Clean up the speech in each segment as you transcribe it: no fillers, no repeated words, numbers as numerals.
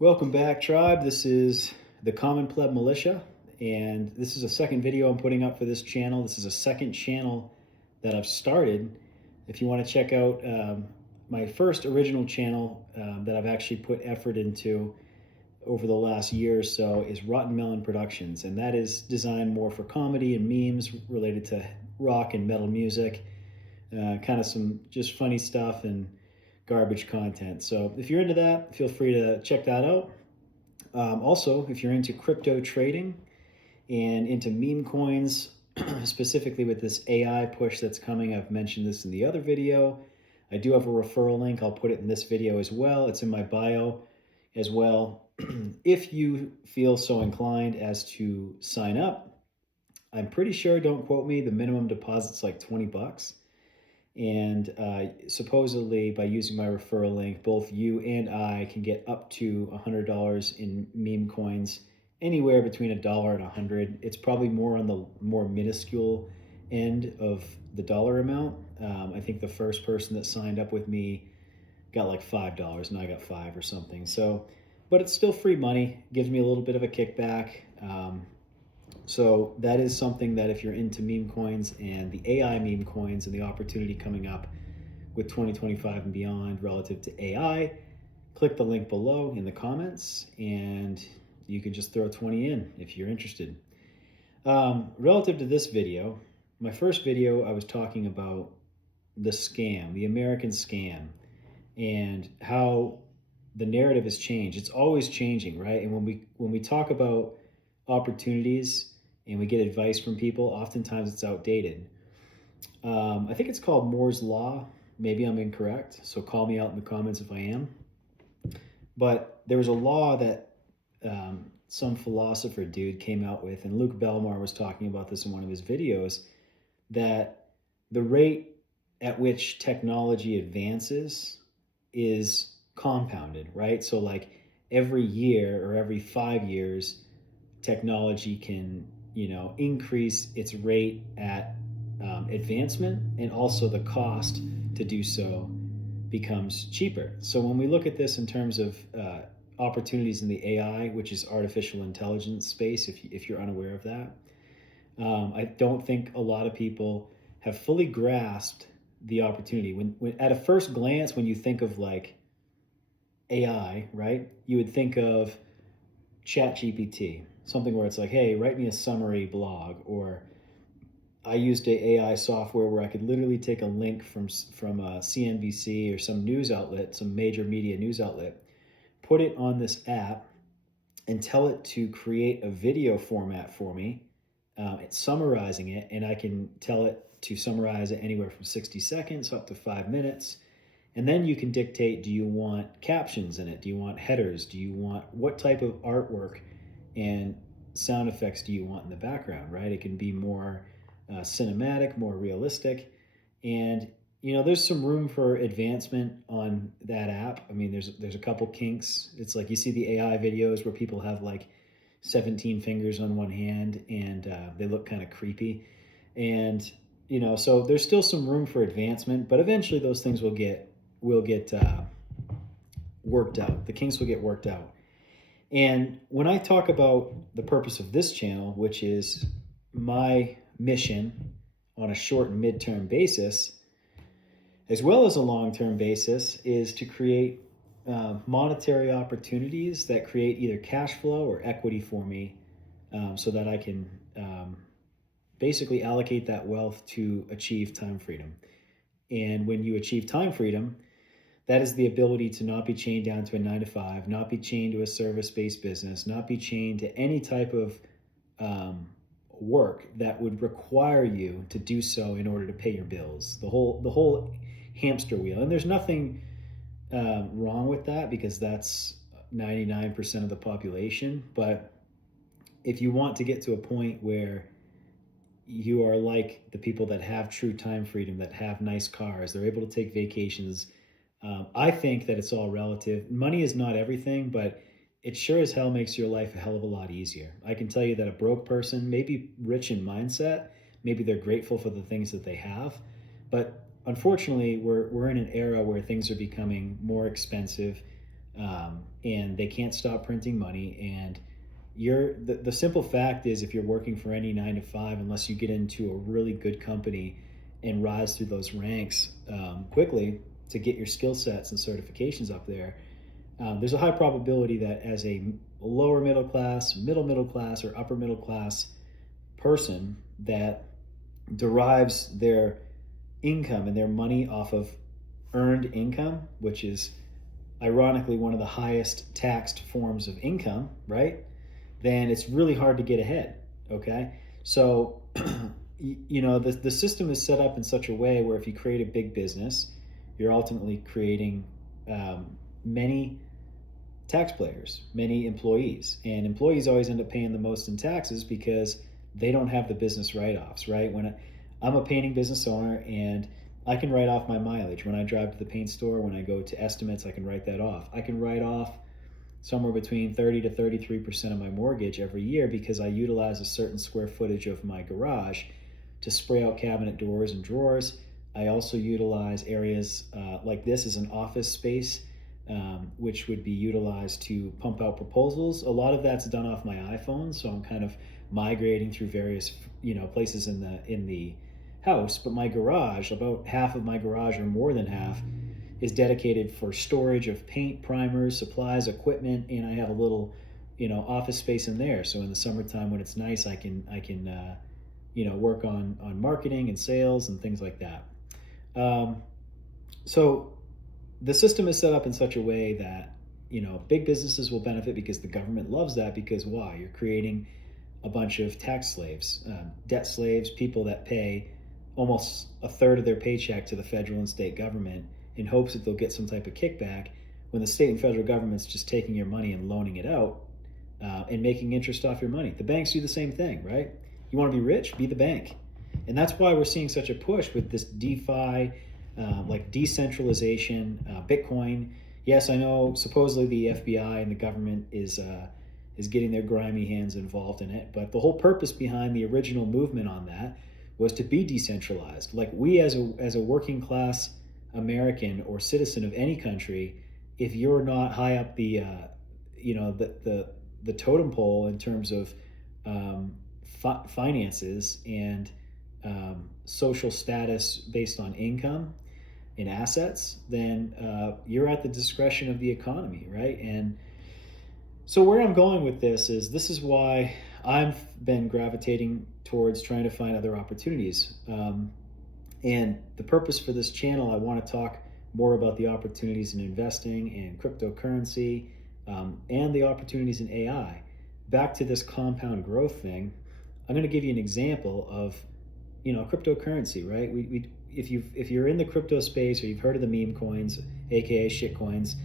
Welcome back, tribe. This is the Common Pleb Militia, and this is a second video I'm putting up for this channel. This is a second channel that I've started. If you want to check out my first original channel that I've actually put effort into over the last year or so is Rotten Melon Productions, and that is designed more for comedy and memes related to rock and metal music, kind of some just funny stuff and garbage content. So if you're into that, feel free to check that out. Also, if you're into crypto trading and into meme coins, specifically with this AI push that's coming, I've mentioned this in the other video. I do have a referral link. I'll put it in this video as well. It's in my bio as well. If you feel so inclined as to sign up, I'm pretty sure, don't quote me, the minimum deposit's like 20 bucks. And supposedly by using my referral link, both you and I can get up to $100 in meme coins, anywhere between $1 and 100. It's probably more on the more minuscule end of the dollar amount. I think the first person that signed up with me got like $5 and I got 5 or something. So, but it's still free money, gives me a little bit of a kickback. So that is something that if you're into meme coins and the AI meme coins and the opportunity coming up with 2025 and beyond relative to AI, click the link below in the comments and you can just throw 20 in if you're interested. Relative to this video, my first video, I was talking about the scam, the American scam, and how the narrative has changed. It's always changing, right? And when we talk about opportunities and we get advice from people, oftentimes it's outdated. I think it's called Moore's Law. Maybe I'm incorrect, so call me out in the comments if I am. But there was a law that some philosopher dude came out with, and Luke Belmar was talking about this in one of his videos, that the rate at which technology advances is compounded, right? So like every year or every 5 years, technology can, increase its rate at advancement, and also the cost to do so becomes cheaper. So when we look at this in terms of opportunities in the AI, which is artificial intelligence space, if you're unaware of that, I don't think a lot of people have fully grasped the opportunity. When at a first glance, when you think of like AI, right, you would think of ChatGPT, something where it's like, hey, write me a summary blog. Or I used a AI software where I could literally take a link from CNBC or some news outlet, some major media news outlet, put it on this app, and tell it to create a video format for me, summarizing it, and I can tell it to summarize it anywhere from 60 seconds up to 5 minutes. And then you can dictate, do you want captions in it? Do you want headers? Do you want, what type of artwork and sound effects do you want in the background, right? It can be more cinematic, more realistic. And, there's some room for advancement on that app. I mean, there's a couple kinks. It's like you see the AI videos where people have like 17 fingers on one hand and they look kind of creepy. And, so there's still some room for advancement, but eventually those things will get worked out. The kinks will get worked out. And when I talk about the purpose of this channel, which is my mission on a short and midterm basis, as well as a long-term basis, is to create monetary opportunities that create either cash flow or equity for me, so that I can basically allocate that wealth to achieve time freedom. And when you achieve time freedom, that is the ability to not be chained down to a 9-to-5, not be chained to a service-based business, not be chained to any type of work that would require you to do so in order to pay your bills. The whole hamster wheel. And there's nothing wrong with that, because that's 99% of the population. But if you want to get to a point where you are like the people that have true time freedom, that have nice cars, they're able to take vacations, I think that it's all relative. Money is not everything, but it sure as hell makes your life a hell of a lot easier. I can tell you that a broke person may be rich in mindset, maybe they're grateful for the things that they have, but unfortunately, we're in an era where things are becoming more expensive. and they can't stop printing money. And the simple fact is, if you're working for any 9 to 5, unless you get into a really good company and rise through those ranks quickly to get your skill sets and certifications up there, there's a high probability that as a lower middle class, middle class, or upper middle class person that derives their income and their money off of earned income, which is ironically one of the highest taxed forms of income, right? Then it's really hard to get ahead. Okay. So, the system is set up in such a way where if you create a big business, you're ultimately creating many taxpayers, many employees. And employees always end up paying the most in taxes because they don't have the business write-offs, right? I'm a painting business owner, and I can write off my mileage. When I drive to the paint store, when I go to estimates, I can write that off. I can write off somewhere between 30 to 33% of my mortgage every year because I utilize a certain square footage of my garage to spray out cabinet doors and drawers. I also utilize areas like this as an office space, which would be utilized to pump out proposals. A lot of that's done off my iPhone, so I'm kind of migrating through various places in the house. But my garage, about half of my garage or more than half, is dedicated for storage of paint, primers, supplies, equipment, and I have a little office space in there. So in the summertime when it's nice, I can work on marketing and sales and things like that. So the system is set up in such a way that big businesses will benefit because the government loves that. Because why? You're creating a bunch of tax slaves, debt slaves, people that pay almost a third of their paycheck to the federal and state government in hopes that they'll get some type of kickback, when the state and federal government's just taking your money and loaning it out and making interest off your money. The banks do the same thing, right? You want to be rich? Be the bank. And that's why we're seeing such a push with this DeFi, like decentralization, Bitcoin. Yes, I know supposedly the FBI and the government is getting their grimy hands involved in it, but the whole purpose behind the original movement on that was to be decentralized. Like, we as a working class American or citizen of any country, if you're not high up the totem pole in terms of finances and social status based on income and assets, then you're at the discretion of the economy, right? And so where I'm going with this is why I've been gravitating towards trying to find other opportunities. And the purpose for this channel, I want to talk more about the opportunities in investing and cryptocurrency and the opportunities in AI. Back to this compound growth thing, I'm going to give you an example of cryptocurrency, right? If you're in the crypto space, or you've heard of the meme coins, aka shit coins,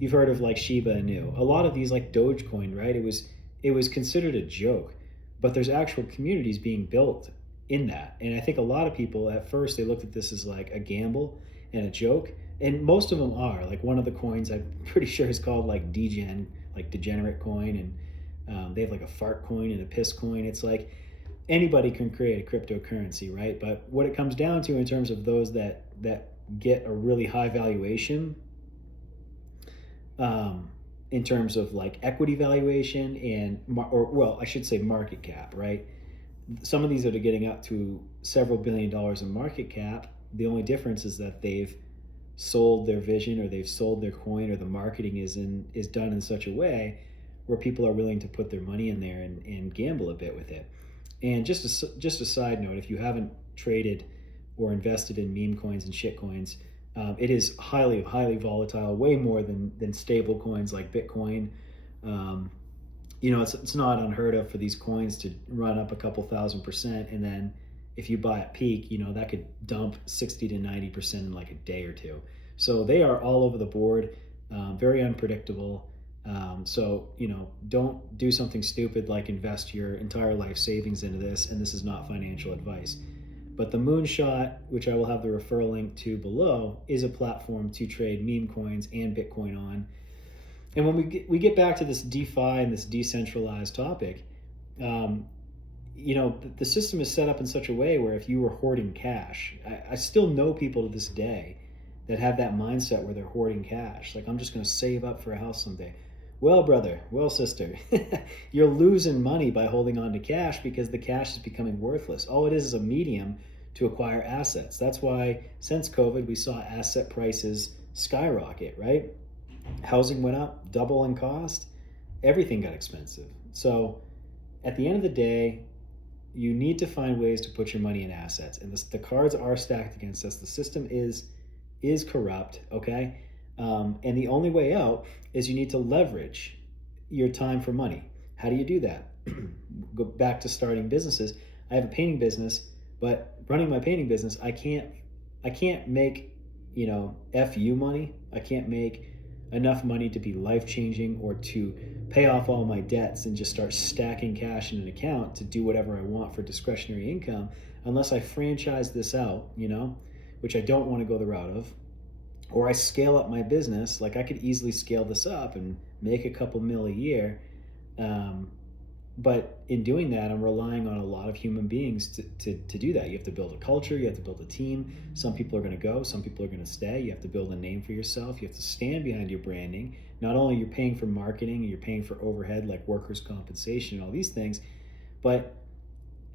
you've heard of like Shiba Inu. A lot of these, like Dogecoin, right? It was considered a joke, but there's actual communities being built in that. And I think a lot of people at first, they looked at this as like a gamble and a joke, and most of them are. Like, one of the coins I'm pretty sure is called like degen, like degenerate coin, and they have like a fart coin and a piss coin. It's like anybody can create a cryptocurrency, right? But what it comes down to in terms of those that get a really high valuation, in terms of like equity valuation I should say market cap, right? Some of these are getting up to several $1 billion in market cap. The only difference is that they've sold their vision, or they've sold their coin, or the marketing is done in such a way where people are willing to put their money in there and gamble a bit with it. And just a side note, if you haven't traded or invested in meme coins and shit coins, it is highly volatile, way more than stable coins like Bitcoin. It's not unheard of for these coins to run up a couple thousand%, and then if you buy at peak, that could dump 60 to 90% in like a day or two. So they are all over the board, very unpredictable. So don't do something stupid like invest your entire life savings into this. And this is not financial advice. But the Moonshot, which I will have the referral link to below, is a platform to trade meme coins and Bitcoin on. And when we get back to this DeFi and this decentralized topic, the system is set up in such a way where if you were hoarding cash, I still know people to this day that have that mindset where they're hoarding cash. Like, I'm just going to save up for a house someday. Well, brother, well, sister, you're losing money by holding on to cash because the cash is becoming worthless. All it is a medium to acquire assets. That's why since COVID, we saw asset prices skyrocket, right? Housing went up, double in cost, everything got expensive. So at the end of the day, you need to find ways to put your money in assets. And the cards are stacked against us. The system is corrupt, okay? And the only way out is you need to leverage your time for money. How do you do that? Go back to starting businesses. I have a painting business, but running my painting business, I can't make, FU money. I can't make enough money to be life-changing or to pay off all my debts and just start stacking cash in an account to do whatever I want for discretionary income unless I franchise this out, which I don't want to go the route of, or I scale up my business. Like, I could easily scale this up and make a couple mil a year. But in doing that, I'm relying on a lot of human beings to do that. You have to build a culture. You have to build a team. Some people are going to go. Some people are going to stay. You have to build a name for yourself. You have to stand behind your branding. Not only you're paying for marketing and you're paying for overhead like workers' compensation and all these things, but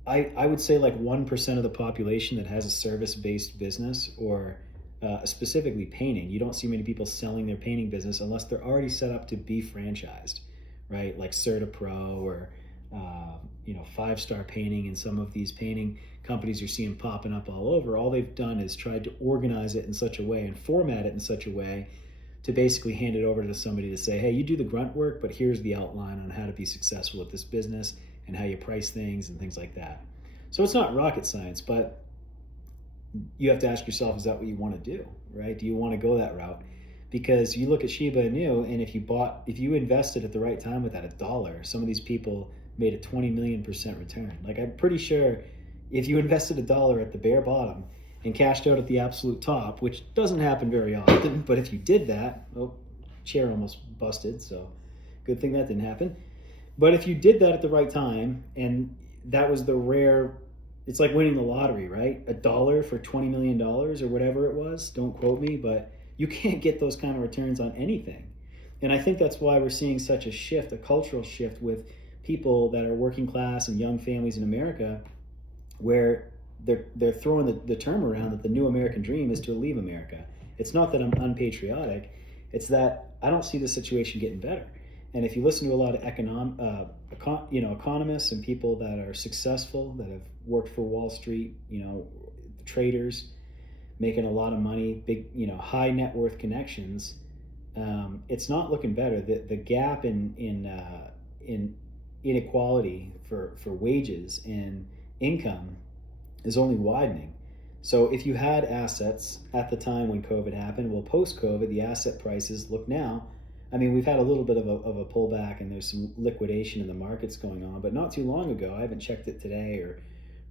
I would say like 1% of the population that has a service-based business or specifically painting. You don't see many people selling their painting business unless they're already set up to be franchised, right? Like CertaPro or 5-star painting, and some of these painting companies you're seeing popping up all over. All they've done is tried to organize it in such a way and format it in such a way to basically hand it over to somebody to say, hey, you do the grunt work, but here's the outline on how to be successful at this business and how you price things and things like that. So it's not rocket science, but you have to ask yourself, is that what you want to do, right? Do you want to go that route? Because you look at Shiba Inu, and if you invested at the right time with that $1, some of these people made a 20 million% return. Like, I'm pretty sure if you invested $1 at the bare bottom and cashed out at the absolute top, which doesn't happen very often, but if you did that, chair almost busted, so good thing that didn't happen. But if you did that at the right time, and that was the rare, it's like winning the lottery, right? $1 for $20 million or whatever it was, don't quote me, but you can't get those kind of returns on anything. And I think that's why we're seeing such a shift, a cultural shift with people that are working class and young families in America, where they're throwing the term around that the new American dream is to leave America. It's not that I'm unpatriotic, it's that I don't see the situation getting better. And if you listen to a lot of economists and people that are successful, that have worked for Wall Street, traders, making a lot of money, big, high net worth connections, it's not looking better. The gap in inequality for wages and income is only widening. So if you had assets at the time when COVID happened, well, post-COVID, the asset prices look now, we've had a little bit of a pullback and there's some liquidation in the markets going on, but not too long ago, I haven't checked it today or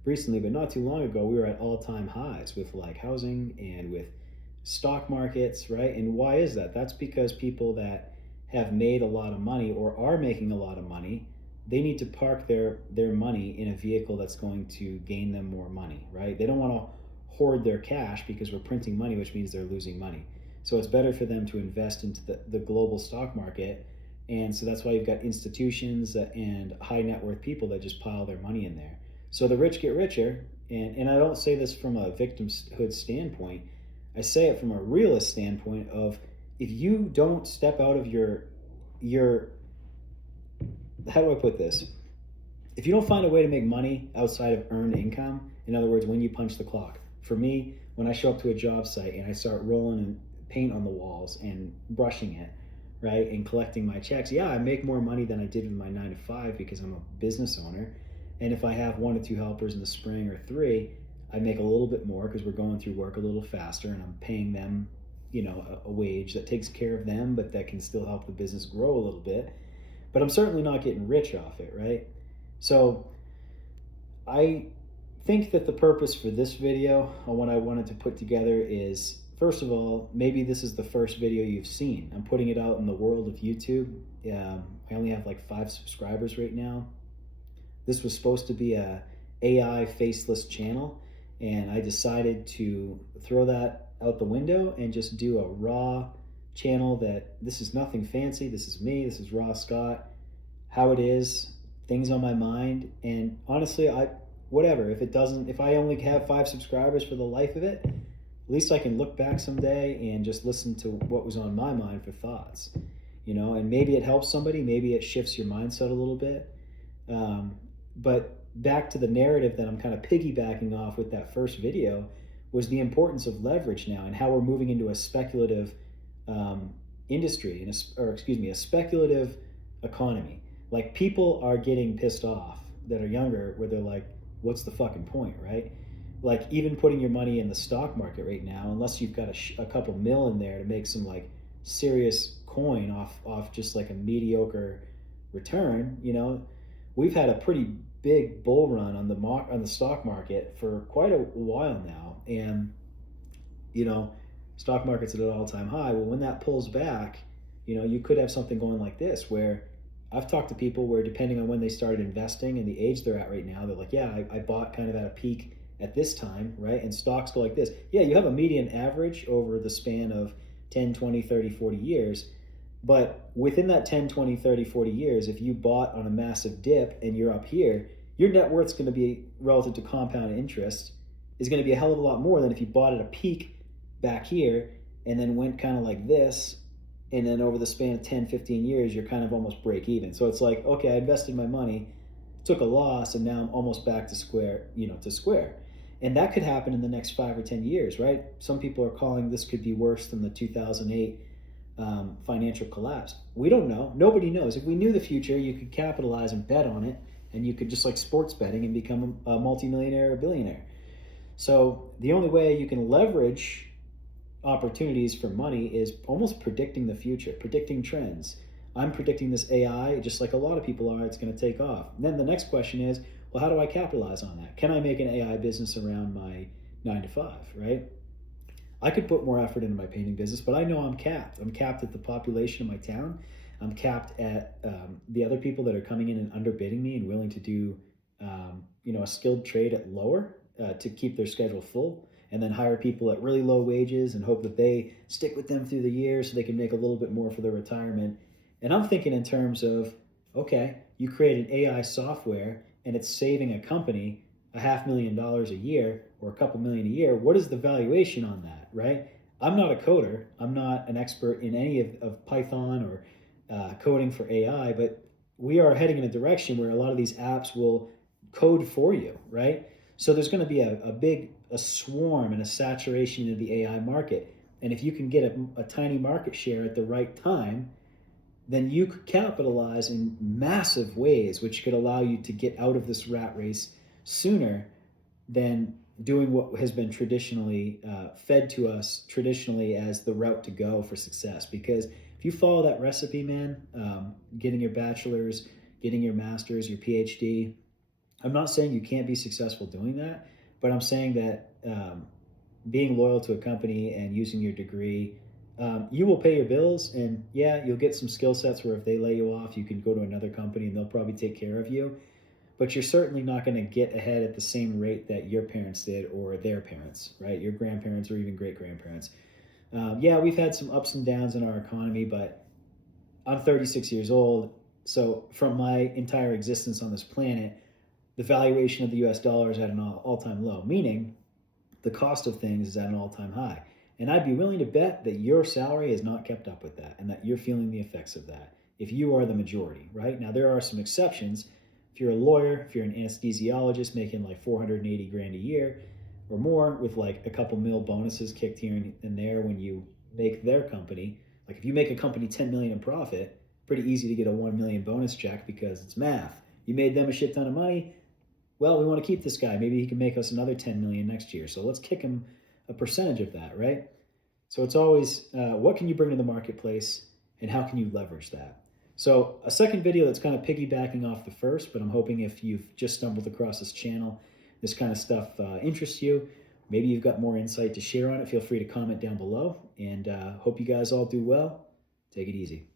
recently, but not too long ago, we were at all-time highs with like housing and with stock markets, right? And why is that? That's because people that have made a lot of money or are making a lot of money, they need to park their money in a vehicle that's going to gain them more money, right? They don't want to hoard their cash because we're printing money, which means they're losing money. So it's better for them to invest into the global stock market. And so that's why you've got institutions and high net worth people that just pile their money in there. So the rich get richer. And I don't say this from a victimhood standpoint. I say it from a realist standpoint of, if you don't step out of your how do I put this? If you don't find a way to make money outside of earned income, in other words, when you punch the clock. For me, when I show up to a job site and I start rolling paint on the walls and brushing it, right, and collecting my checks, yeah, I make more money than I did with my 9 to 5 because I'm a business owner. And if I have 1 or 2 helpers in the spring or 3, I make a little bit more because we're going through work a little faster and I'm paying them, a wage that takes care of them, but that can still help the business grow a little bit. But I'm certainly not getting rich off it, right? So I think that the purpose for this video, or what I wanted to put together, is, first of all, maybe this is the first video you've seen. I'm putting it out in the world of YouTube. I only have like 5 subscribers right now. This was supposed to be a AI faceless channel, and I decided to throw that out the window and just do a raw channel that this is nothing fancy. This is me. This is Raw Scott. How it is, things on my mind, and honestly, whatever. If I only have 5 subscribers for the life of it, at least I can look back someday and just listen to what was on my mind for thoughts, and maybe it helps somebody, maybe it shifts your mindset a little bit. But back to the narrative that I'm kind of piggybacking off with that first video was the importance of leverage now and how we're moving into a speculative industry, a speculative economy. Like, people are getting pissed off that are younger, where they're like, what's the fucking point, right? Like, even putting your money in the stock market right now, unless you've got a couple mil in there to make some like serious coin off just like a mediocre return, we've had a pretty big bull run on the stock market for quite a while now, and stock market's at an all-time high. Well, when that pulls back, you could have something going like this, where I've talked to people where, depending on when they started investing and the age they're at right now, they're like, yeah, I bought kind of at a peak at this time, right? And stocks go like this. Yeah, you have a median average over the span of 10, 20, 30, 40 years. But within that 10, 20, 30, 40 years, if you bought on a massive dip and you're up here, your net worth's going to be, relative to compound interest, is going to be a hell of a lot more than if you bought at a peak back here and then went kind of like this. And then over the span of 10, 15 years, you're kind of almost break even. So it's like, okay, I invested my money, took a loss, and now I'm almost back to square. And that could happen in the next 5 or 10 years, right? Some people are calling this could be worse than the 2008 financial collapse. We don't know. Nobody knows. If we knew the future, you could capitalize and bet on it, and you could, just like sports betting, and become a multimillionaire or billionaire. So the only way you can leverage opportunities for money is almost predicting the future, predicting trends. I'm predicting this AI, just like a lot of people are, it's going to take off. And then the next question is, well, how do I capitalize on that? Can I make an AI business around my 9 to 5, right? I could put more effort into my painting business, but I know I'm capped. I'm capped at the population of my town. I'm capped at the other people that are coming in and underbidding me and willing to do, a skilled trade at lower to keep their schedule full, and then hire people at really low wages and hope that they stick with them through the year so they can make a little bit more for their retirement. And I'm thinking in terms of, okay, you create an AI software and it's saving a company $500,000 a year or a couple million a year. What is the valuation on that, right? I'm not a coder. I'm not an expert in any of Python or coding for AI, but we are heading in a direction where a lot of these apps will code for you, right? So there's going to be a swarm and a saturation into the AI market. And if you can get a tiny market share at the right time, then you could capitalize in massive ways, which could allow you to get out of this rat race sooner than doing what has been traditionally fed to us traditionally as the route to go for success. Because if you follow that recipe, man, getting your bachelor's, getting your master's, your PhD, I'm not saying you can't be successful doing that, but I'm saying that being loyal to a company and using your degree, you will pay your bills, and yeah, you'll get some skill sets where if they lay you off, you can go to another company and they'll probably take care of you. But you're certainly not going to get ahead at the same rate that your parents did or their parents, right? Your grandparents or even great-grandparents. Yeah, we've had some ups and downs in our economy, but I'm 36 years old. So from my entire existence on this planet, the valuation of the US dollar is at an all-time low, meaning the cost of things is at an all-time high. And I'd be willing to bet that your salary has not kept up with that and that you're feeling the effects of that if you are the majority, right? Now, there are some exceptions. If you're a lawyer, if you're an anesthesiologist making like 480 grand a year or more with like a couple mil bonuses kicked here and there when you make their company, like if you make a company 10 million in profit, pretty easy to get a 1 million bonus check because it's math. You made them a shit ton of money. Well, we want to keep this guy. Maybe he can make us another 10 million next year. So let's kick him a percentage of that, right? So it's always, what can you bring to the marketplace and how can you leverage that? So a second video that's kind of piggybacking off the first, but I'm hoping if you've just stumbled across this channel, this kind of stuff interests you, maybe you've got more insight to share on it, feel free to comment down below, and hope you guys all do well. Take it easy.